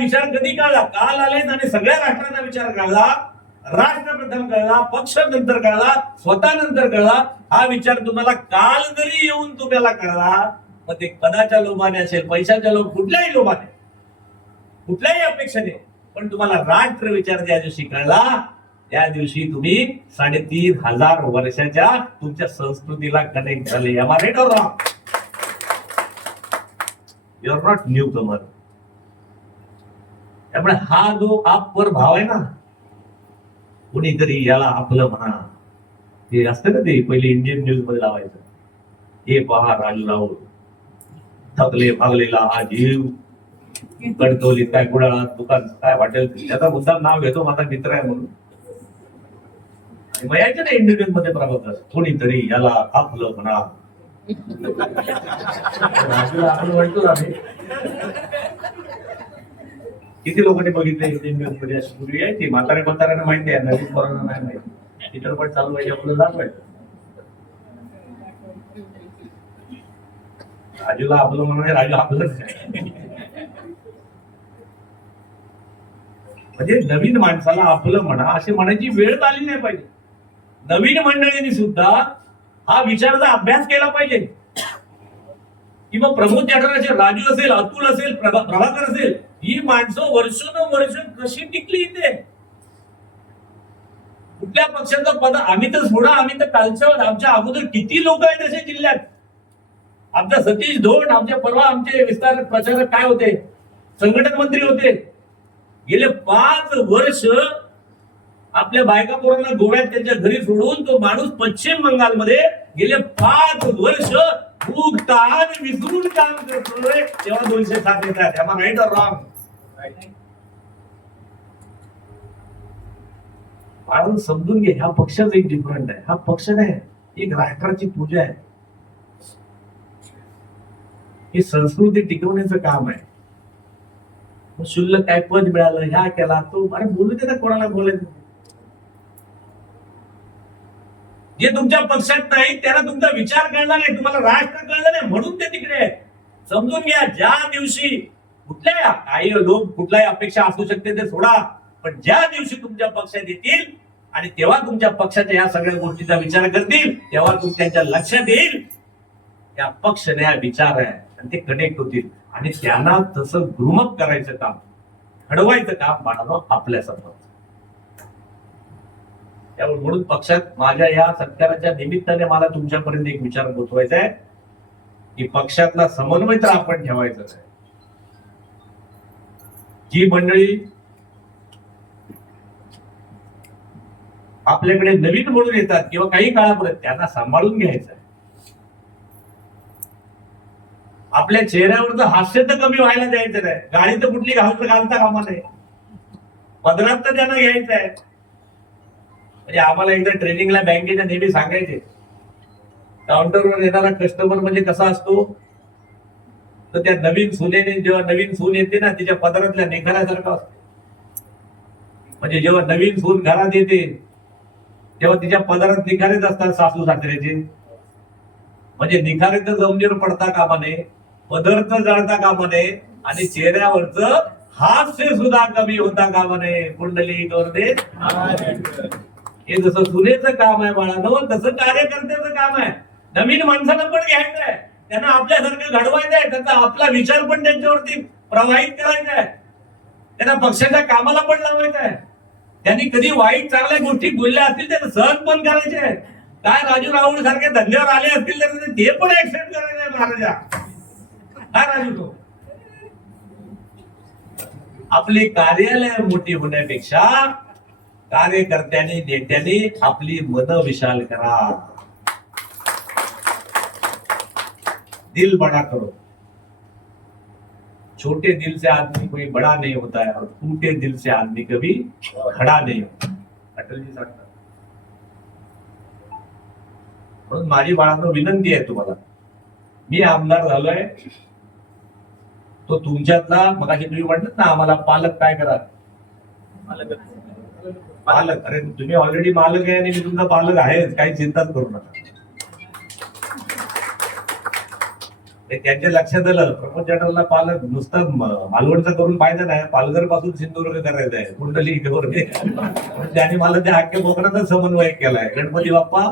विचार कधी कळला? काल आले आणि सगळ्या राष्ट्राचा विचार कळला. राष्ट्र प्रथम कळला, पक्ष नंतर कळला, स्वतः नंतर कळला. हा विचार तुम्हाला काल जरी येऊन तुम्हाला कळला, मग ते पदाच्या लोभाने असेल, पैशाच्या लोभ, कुठल्याही लोभाने, कुठल्याही अपेक्षेने, पण तुम्हाला राष्ट्र विचार ज्या दिवशी कळला, त्या दिवशी तुम्ही 3,500 वर्षाच्या तुमच्या संस्कृतीला कनेक्ट झाले. Am I right or wrong? You are not newcomer. त्यामुळे हा जो आपवर भाव आहे ना, कुणीतरी याला आपलं म्हणा, ते असतं ना, ते पहिले इंडियन न्यूज मध्ये लावायचं, हे पहा राजू राऊळ थकले भागलेला हा जीव, कडकवलीत काय गुडाळा दुकान काय वाटेल त्याचा मुद्दाम नाव घेतो, माझा मित्र आहे म्हणून. यायचं ना इंडियन मध्ये प्रभाकर, कोणीतरी याला आपलं म्हणा. आपण म्हणतो ना, किती लोकांनी बघितलं इंडियन न्यूज मध्ये अशी पूर्वी आहे ती, म्हाताऱ्यांना माहिती आहे, नवीन पोरांना नाही माहिती. चित्रपट चालू व्हायच्या आपलं दाखवायचं, राजूला आपलं म्हणून राजू आपलंच आहे. म्हणजे नवीन माणसाला आपलं म्हणा असे म्हणायची वेळ आली नाही पाहिजे. नवीन मंडळींनी सुद्धा हा विचाराचा अभ्यास केला पाहिजे. किंवा प्रमोद जाधव असेल, राजू असेल, अतुल असेल, प्रभाकर असेल, ही माणसं वर्षोनवर्ष कशी टिकली इथे? कुठल्या पक्षाचं पद? आम्ही तर सोडा, आम्ही तर कालच्या आमच्या अगोदर किती लोक आहेत असे जिल्ह्यात. आमचा सतीश धोंड, आमच्या परवा आमचे विस्तार प्रचारक काय होते, संघटन मंत्री होते. गेले 5 वर्ष आपल्या बायका पोरांना गोव्यात त्यांच्या घरी सोडून तो माणूस पश्चिम बंगालमध्ये गेले 5 वर्ष भूक तहान विसरून काम करतोय. तेव्हा 207 येतात. त्यामुळे राईट और रॉंग? कारण समजून घे, ह्या पक्षाच एक डिफरंट आहे. हा पक्ष नाही, एक राष्ट्राची पूजा आहे. ही संस्कृती टिकवण्याचं काम आहे. शुल्लक काय पद मिळालं, ह्या केला तो, अरे बोलू दे ना, कोणाला बोलायचं. जे तुमच्या पक्षात नाही त्यांना तुमचा विचार कळला नाही, तुम्हाला राष्ट्र कळलं नाही, म्हणून ते तिकडे आहे. समजून घ्या, ज्या दिवशी कुठल्या काही लोक कुठल्याही अपेक्षा असू शकते ते सोडा, पण ज्या दिवशी तुमच्या पक्षात येतील आणि तेव्हा तुमच्या पक्षाच्या या सगळ्या गोष्टीचा विचार करतील, तेव्हा तुमच्या लक्षात येईल या पक्ष नया विचार आहे आणि ते कनेक्ट होतील. आणि त्यांना तसं ग्रुमअप करायचं काम, घडवायचं काम बाळांनो आपल्या समोर. त्यामुळे म्हणून पक्षात माझ्या या सत्काराच्या निमित्ताने मला तुमच्यापर्यंत एक विचार पोचवायचा आहे की पक्षातला समन्वय तर आपण ठेवायचाच आहे. जी मंडळी आपल्याकडे नवीन म्हणून येतात किंवा काही काळापर्यंत, त्यांना सांभाळून घ्यायचं आहे. आपल्या चेहऱ्यावरचं हास्य तर कमी व्हायला द्यायचं नाही. गाडी तर कुठली घालता कामा नये, पदरात तर त्यांना घ्यायचं आहे. म्हणजे आम्हाला एकदा ट्रेनिंगला बँकेच्या नेहमी सांगायचे, काउंटरवर येणारा कस्टमर म्हणजे कसा असतो, तर त्या नवीन सुनेने, जेव्हा नवीन सून येते ना, तिच्या पदरातल्या निखाऱ्यासारखा असतो. म्हणजे जेव्हा नवीन सून घरात येते तेव्हा तिच्या पदरात निखारेच असतात सासू सासऱ्याचे. म्हणजे निखारे तर जमिनीवर पडता कामा नये, पदर तर जळता कामा नये आणि चेहऱ्यावरचं हास्य सुद्धा कमी होता कामा नये. कुंडली दे. हे जसं सुनेचं काम आहे बाळांनो, तसं कार्यकर्त्याचं काम आहे. नवीन माणसाला पण घ्यायचं आहे, त्यांना आपल्यासारखं घडवायचं आहे, त्यांचा आपला विचार पण त्यांच्यावरती प्रवाहित करायचा आहे, त्यांना पक्षाच्या कामाला पण लावायचं आहे. त्यांनी कधी वाईट चांगल्या गोष्टी बोलल्या असतील तर सहन पण करायचे आहे. काय राजू राऊळ सारखे धंद्यावर आले असतील तर ते पण ऍक्सेप्ट करायचं आहे महाराजा. काय राजू, तो आपली कार्यालय मोठी होण्यापेक्षा कार्यकर्त्यांनी नेत्यांनी आपली मनं विशाल करा, दिल बड़ा करो. छोटे दिल से आदमी कोई बड़ा नहीं होता है और टूटे दिल से आदमी कभी खड़ा नहीं होता. अटल जी सांगतात. म्हणून माझी बाळांनो विनंती आहे तुम्हाला, मी आमदार झालोय, तो तुमच्यातला, मगाशी तुम्ही म्हणतात ना आम्हाला पालक काय करा, पालक. अरे तुम्ही ऑलरेडी मालक आहे आणि मी तुमचा पालक आहे, काही चिंताच करू नका. ते त्यांच्या लक्षात आलं प्रमोद जनरलला पालक नुसतं मालवणचं करून पाहिजे नाही, पालघर पासून सिंधुदुर्ग करायचं आहे कुंडली घेऊन. त्याने मला त्या अख्ख्या कोकणाचा समन्वय केलाय. गणपती बाप्पा